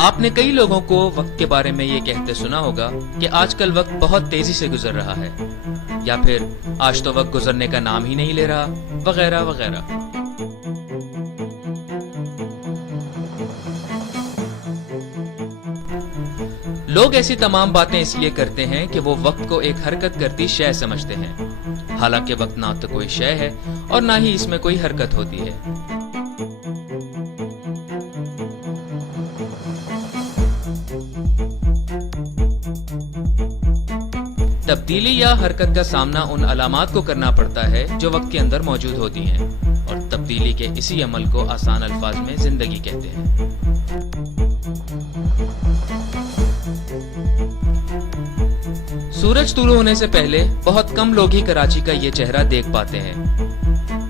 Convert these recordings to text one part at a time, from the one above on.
آپ نے کئی لوگوں کو وقت کے بارے میں یہ کہتے سنا ہوگا کہ آج کل وقت بہت تیزی سے گزر رہا ہے، یا پھر آج تو وقت گزرنے کا نام ہی نہیں لے رہا، وغیرہ وغیرہ۔ لوگ ایسی تمام باتیں اس لیے کرتے ہیں کہ وہ وقت کو ایک حرکت کرتی شے سمجھتے ہیں، حالانکہ وقت نہ تو کوئی شے ہے اور نہ ہی اس میں کوئی حرکت ہوتی ہے۔ تبدیلی یا حرکت کا سامنا ان علامات کو کرنا پڑتا ہے جو وقت کے اندر موجود ہوتی ہیں، اور تبدیلی کے اسی عمل کو آسان الفاظ میں زندگی کہتے ہیں۔ سورج طلوع ہونے سے پہلے بہت کم لوگ ہی کراچی کا یہ چہرہ دیکھ پاتے ہیں۔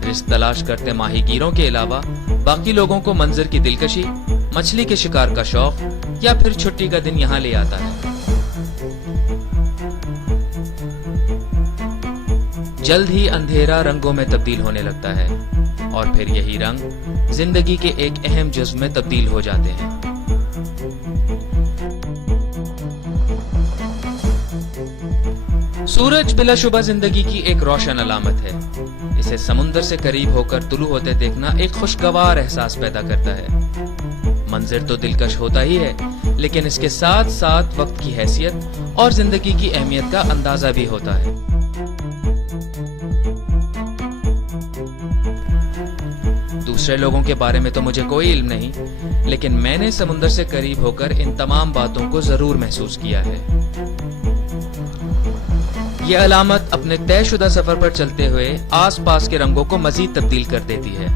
رزق تلاش کرتے ماہی گیروں کے علاوہ باقی لوگوں کو منظر کی دلکشی، مچھلی کے شکار کا شوق یا پھر چھٹی کا دن یہاں لے آتا ہے۔ جلد ہی اندھیرا رنگوں میں تبدیل ہونے لگتا ہے، اور پھر یہی رنگ زندگی کے ایک اہم جزو میں تبدیل ہو جاتے ہیں۔ سورج بلا شبہ زندگی کی ایک روشن علامت ہے۔ اسے سمندر سے قریب ہو کر طلوع ہوتے دیکھنا ایک خوشگوار احساس پیدا کرتا ہے۔ منظر تو دلکش ہوتا ہی ہے، لیکن اس کے ساتھ ساتھ وقت کی حیثیت اور زندگی کی اہمیت کا اندازہ بھی ہوتا ہے۔ دوسرے لوگوں کے بارے میں تو مجھے کوئی علم نہیں، لیکن میں نے سمندر سے قریب ہو کر ان تمام باتوں کو ضرور محسوس کیا ہے۔ یہ علامت اپنے طے شدہ سفر پر چلتے ہوئے آس پاس کے رنگوں کو مزید تبدیل کر دیتی ہے۔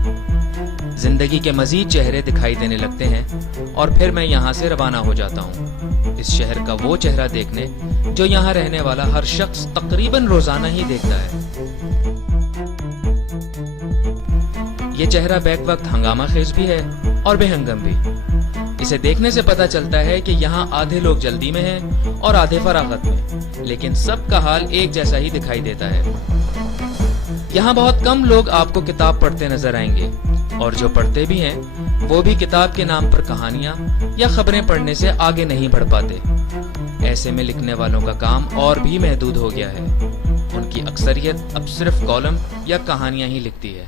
زندگی کے مزید چہرے دکھائی دینے لگتے ہیں، اور پھر میں یہاں سے روانہ ہو جاتا ہوں، اس شہر کا وہ چہرہ دیکھنے جو یہاں رہنے والا ہر شخص تقریباً روزانہ ہی دیکھتا ہے۔ یہ چہرہ بیک وقت ہنگامہ خیز بھی ہے اور بے ہنگم بھی۔ اسے دیکھنے سے پتہ چلتا ہے کہ یہاں آدھے لوگ جلدی میں ہیں اور آدھے فراغت میں، لیکن سب کا حال ایک جیسا ہی دکھائی دیتا ہے۔ یہاں بہت کم لوگ آپ کو کتاب پڑھتے نظر آئیں گے، اور جو پڑھتے بھی ہیں وہ بھی کتاب کے نام پر کہانیاں یا خبریں پڑھنے سے آگے نہیں بڑھ پاتے۔ ایسے میں لکھنے والوں کا کام اور بھی محدود ہو گیا ہے۔ ان کی اکثریت اب صرف کالم یا کہانیاں ہی لکھتی ہے۔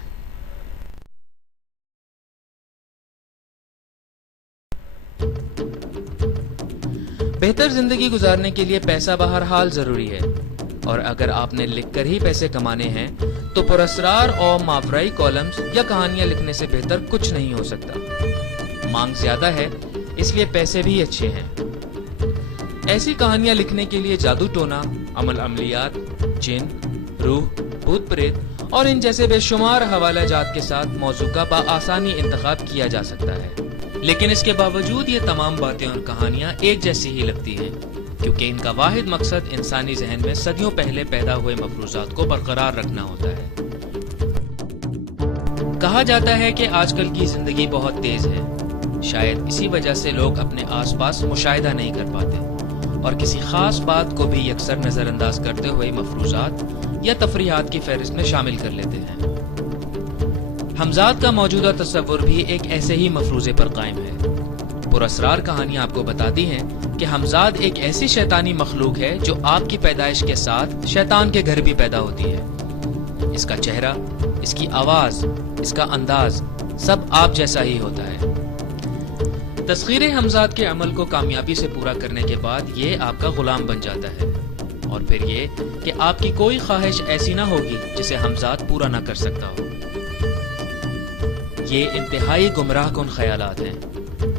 بہتر زندگی گزارنے کے لیے پیسہ بہرحال ضروری ہے، اور اگر آپ نے لکھ کر ہی پیسے کمانے ہیں تو پراسرار اور ماورائی کالمز یا کہانیاں لکھنے سے بہتر کچھ نہیں ہو سکتا۔ مانگ زیادہ ہے، اس لیے پیسے بھی اچھے ہیں۔ ایسی کہانیاں لکھنے کے لیے جادو ٹونا، عملیات، جن، روح، بھوت پریت اور ان جیسے بے شمار حوالہ جات کے ساتھ موضوع کا بآسانی انتخاب کیا جا سکتا ہے، لیکن اس کے باوجود یہ تمام باتیں اور کہانیاں ایک جیسی ہی لگتی ہیں، کیونکہ ان کا واحد مقصد انسانی ذہن میں صدیوں پہلے پیدا ہوئے مفروضات کو برقرار رکھنا ہوتا ہے۔ کہا جاتا ہے کہ آج کل کی زندگی بہت تیز ہے، شاید اسی وجہ سے لوگ اپنے آس پاس مشاہدہ نہیں کر پاتے، اور کسی خاص بات کو بھی یکسر نظر انداز کرتے ہوئے مفروضات یا تفریحات کی فہرست میں شامل کر لیتے ہیں۔ حمزاد کا موجودہ تصور بھی ایک ایسے ہی مفروضے پر قائم ہے۔ پراسرار کہانیاں آپ کو بتاتی ہیں کہ حمزاد ایک ایسی شیطانی مخلوق ہے جو آپ کی پیدائش کے ساتھ شیطان کے گھر بھی پیدا ہوتی ہے۔ اس کا چہرہ، اس کی آواز، اس کا انداز سب آپ جیسا ہی ہوتا ہے۔ تسخیر حمزاد کے عمل کو کامیابی سے پورا کرنے کے بعد یہ آپ کا غلام بن جاتا ہے، اور پھر یہ کہ آپ کی کوئی خواہش ایسی نہ ہوگی جسے حمزاد پورا نہ کر سکتا ہو۔ یہ انتہائی گمراہ کن خیالات ہیں،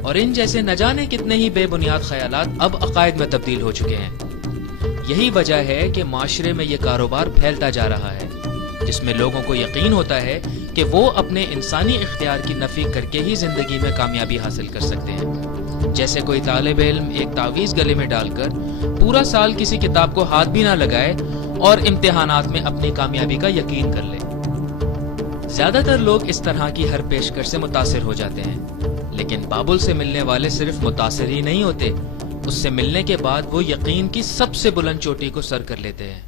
اور ان جیسے نہ جانے کتنے ہی بے بنیاد خیالات اب عقائد میں تبدیل ہو چکے ہیں۔ یہی وجہ ہے کہ معاشرے میں یہ کاروبار پھیلتا جا رہا ہے، جس میں لوگوں کو یقین ہوتا ہے کہ وہ اپنے انسانی اختیار کی نفی کر کے ہی زندگی میں کامیابی حاصل کر سکتے ہیں۔ جیسے کوئی طالب علم ایک تعویذ گلے میں ڈال کر پورا سال کسی کتاب کو ہاتھ بھی نہ لگائے اور امتحانات میں اپنی کامیابی کا یقین کر لے۔ زیادہ تر لوگ اس طرح کی ہر پیشکش سے متاثر ہو جاتے ہیں، لیکن بابل سے ملنے والے صرف متاثر ہی نہیں ہوتے، اس سے ملنے کے بعد وہ یقین کی سب سے بلند چوٹی کو سر کر لیتے ہیں۔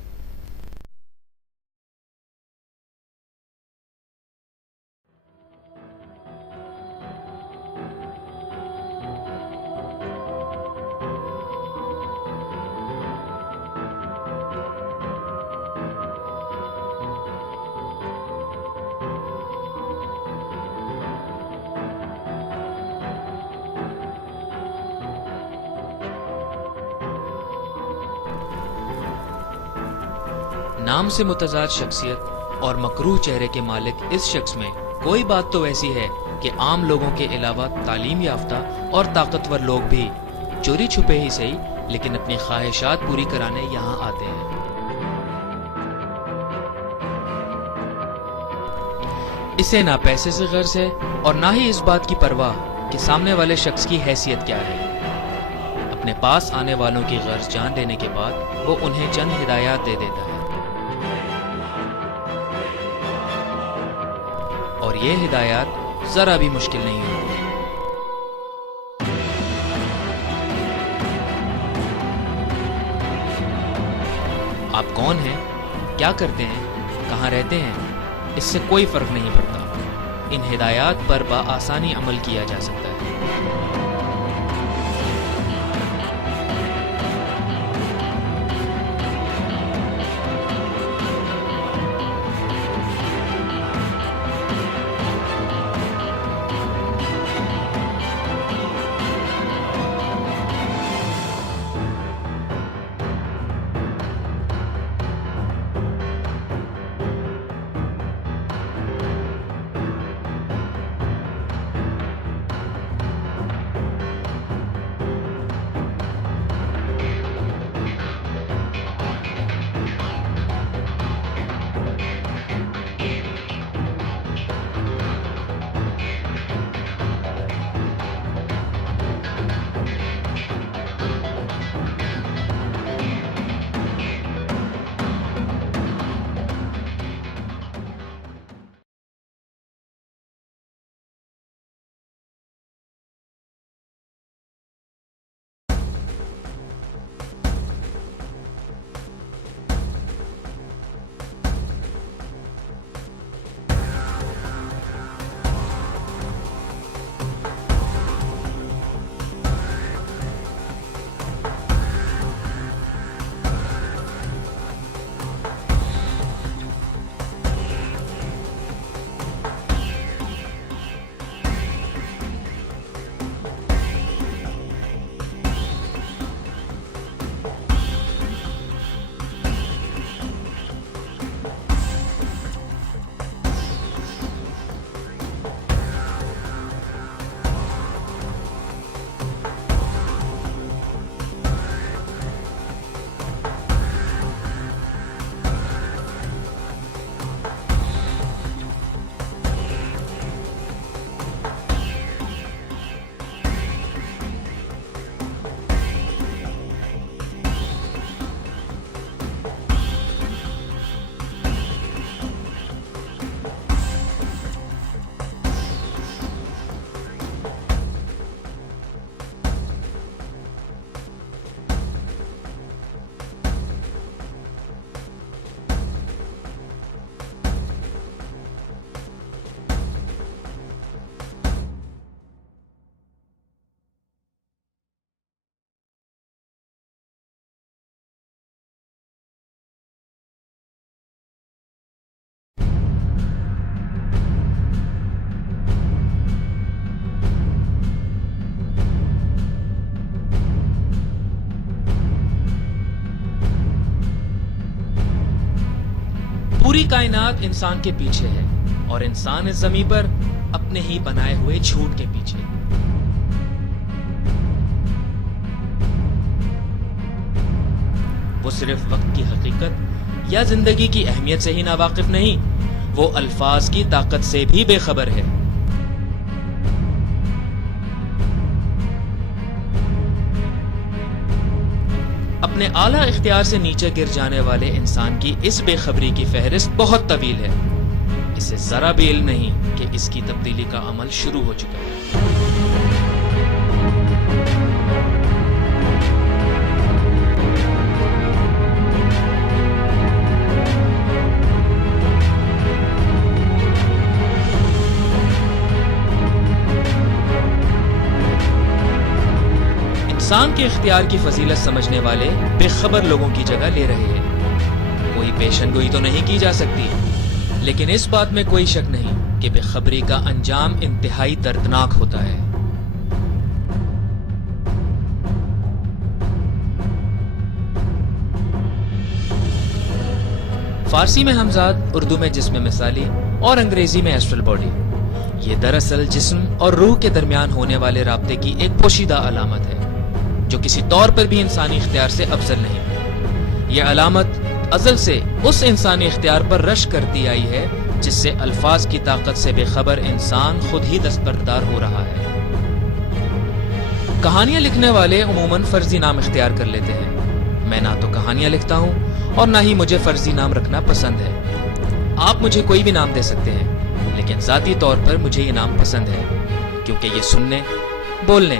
نام سے متضاد شخصیت اور مکروہ چہرے کے مالک اس شخص میں کوئی بات تو ایسی ہے کہ عام لوگوں کے علاوہ تعلیم یافتہ اور طاقتور لوگ بھی چوری چھپے ہی صحیح لیکن اپنی خواہشات پوری کرانے یہاں آتے ہیں۔ اسے نہ پیسے سے غرض ہے اور نہ ہی اس بات کی پرواہ کہ سامنے والے شخص کی حیثیت کیا ہے۔ اپنے پاس آنے والوں کی غرض جان لینے کے بعد وہ انہیں چند ہدایات دے دیتا ہے، اور یہ ہدایات ذرا بھی مشکل نہیں ہوتی۔ آپ کون ہیں، کیا کرتے ہیں، کہاں رہتے ہیں، اس سے کوئی فرق نہیں پڑتا، ان ہدایات پر بآسانی عمل کیا جا سکتا ہے۔ پوری کائنات انسان کے پیچھے ہے اور انسان اس زمین پر اپنے ہی بنائے ہوئے جھوٹ کے پیچھے۔ وہ صرف وقت کی حقیقت یا زندگی کی اہمیت سے ہی ناواقف نہیں، وہ الفاظ کی طاقت سے بھی بے خبر ہے۔ اپنے اعلیٰ اختیار سے نیچے گر جانے والے انسان کی اس بے خبری کی فہرست بہت طویل ہے۔ اسے ذرا بھی علم نہیں کہ اس کی تبدیلی کا عمل شروع ہو چکا ہے۔ انسان کے اختیار کی فضیلت سمجھنے والے بے خبر لوگوں کی جگہ لے رہے ہیں۔ کوئی پیشن گوئی تو نہیں کی جا سکتی، لیکن اس بات میں کوئی شک نہیں کہ بے خبری کا انجام انتہائی دردناک ہوتا ہے۔ فارسی میں ہمزاد، اردو میں جسم مثالی اور انگریزی میں ایسٹرل باڈی، یہ دراصل جسم اور روح کے درمیان ہونے والے رابطے کی ایک پوشیدہ علامت ہے جو کسی طور پر بھی انسانی اختیار سے افضل نہیں۔ یہ علامت ازل سے اس انسانی اختیار پر رشک کرتی آئی ہے جس سے الفاظ کی طاقت سے بے خبر انسان خود ہی دستبردار ہو رہا ہے۔ کہانیاں لکھنے والے عموماً فرضی نام اختیار کر لیتے ہیں۔ میں نہ تو کہانیاں لکھتا ہوں اور نہ ہی مجھے فرضی نام رکھنا پسند ہے۔ آپ مجھے کوئی بھی نام دے سکتے ہیں، لیکن ذاتی طور پر مجھے یہ نام پسند ہے کیونکہ یہ سننے، بولنے،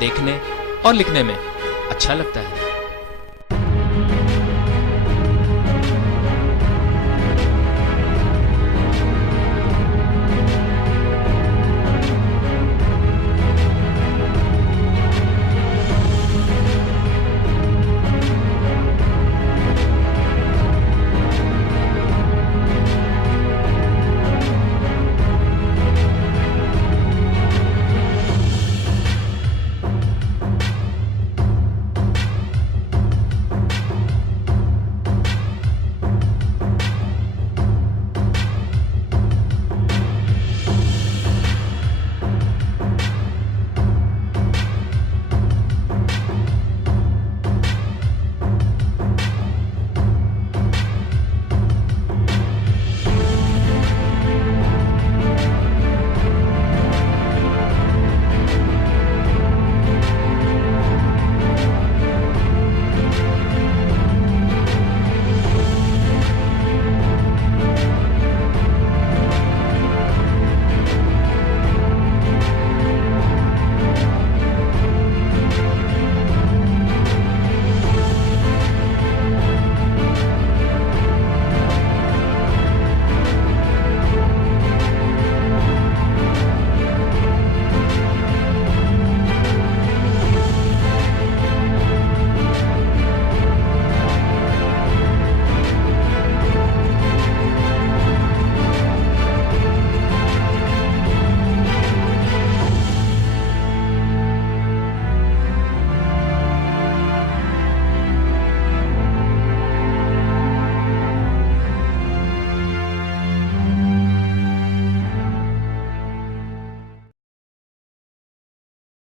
دیکھنے اور لکھنے میں اچھا لگتا ہے۔